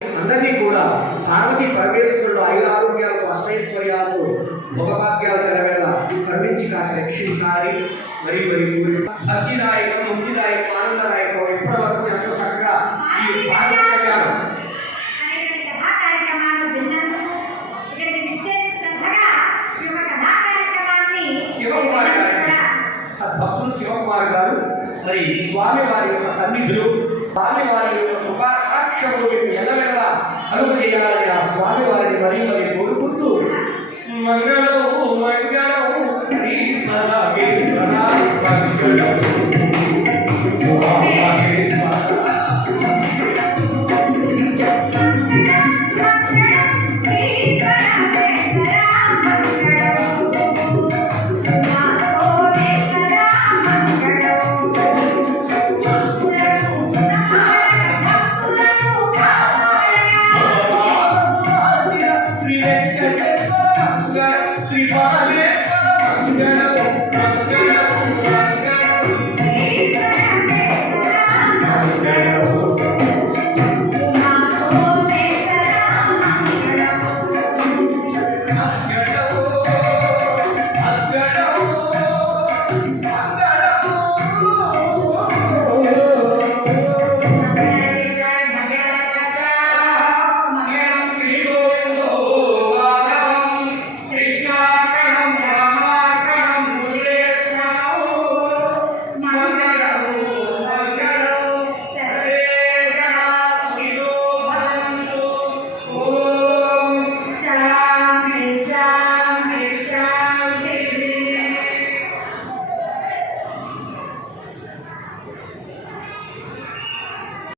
అందరినీ కూడా పార్వతీ పరమేశ్వరుడు ఆయురారోగ్యాలతో అష్టైశ్వర్యాలతో భోగభాగ్యాలు తెరవేళ కరుణించి కాచి రక్షించాలి. మరియు భక్తిదాయకం, ముక్తిదాయకం, ఆనందదాయకం ఇప్పటి వరకు ఎంతో చక్కగా ఈ పార్వతీయాలు శివకుమార్ గారు, భక్తులు శివకుమార్ గారు మరి స్వామి వారి యొక్క సన్నిధులు, స్వామి వారి యొక్క కృపాక్షములు ఎల్లవెల్ల కలుగు చేయాలని ఆ స్వామి వారిని మరి మరి కోరుకుంటూ మంగళం మంగళం శ్రీ